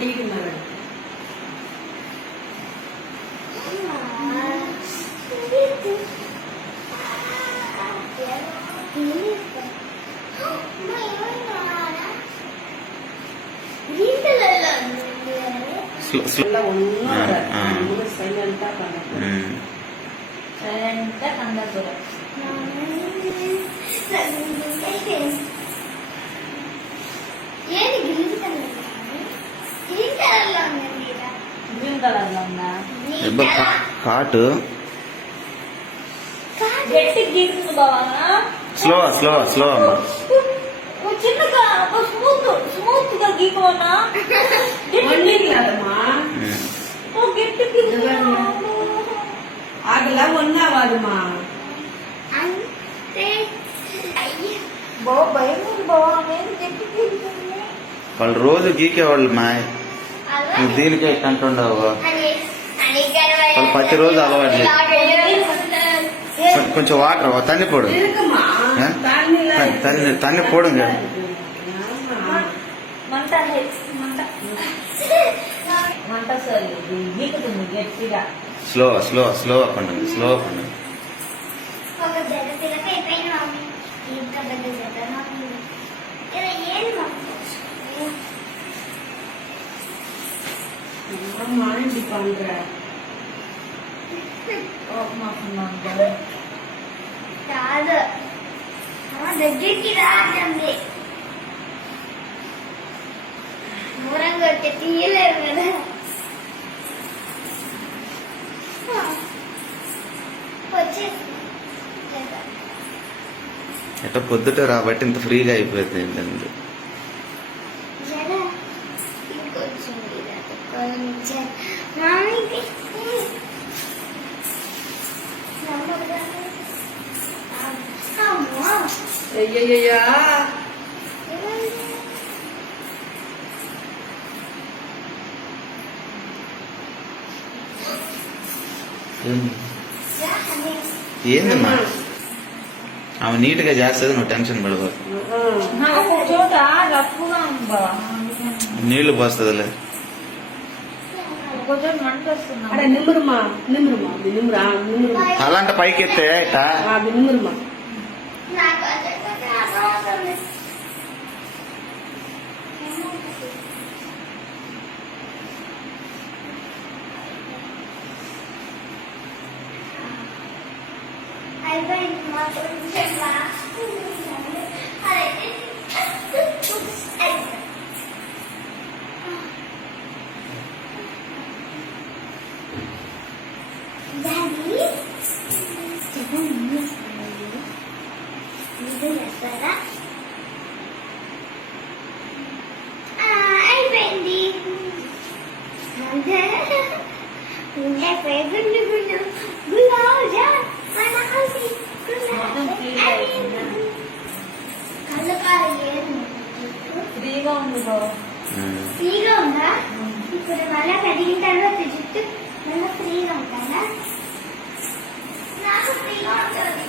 టీకున్నాడు. కాటు slow slow slow అమ్మా. చిన్నగా స్మూత్ గా గీకోనా ఆగలా ఉన్నావాడుమా వాళ్ళు రోజు గీకేవాళ్ళు మా నువ్వు దీనికే కంటుండవు. వాళ్ళు ప్రతిరోజు అలవాటు కొంచెం వాటర్ తన్ని పోడు తన్ని పోడు. స్లో స్లో స్లో పండుగ స్లో పండుగ. కాదు దగ్గరికి రాదండి. మూరం కొట్టి తీయలేరు కదా. ఎట్లా పొద్దుట రాబట్టి ఇంత ఫ్రీగా అయిపోయింది ఏంటంటే అయ్యయ్యా ఏందమ్మా ఆమె నీట్ గా చేస్తుంది, నువ్వు టెన్షన్ పడవు. నీళ్లు పోస్తుందిలే. అలాంటి పైకి ఎత్తే అయిపోయింది. ఫ్రీగా ఉంది. ఫ్రీగా ఉందా? ఇప్పుడు మళ్ళా పెరిగిన తర్వాత జుట్టు మళ్ళీ ఫ్రీగా ఉంటుందా? నాకు ఫ్రీగా ఉంటుంది.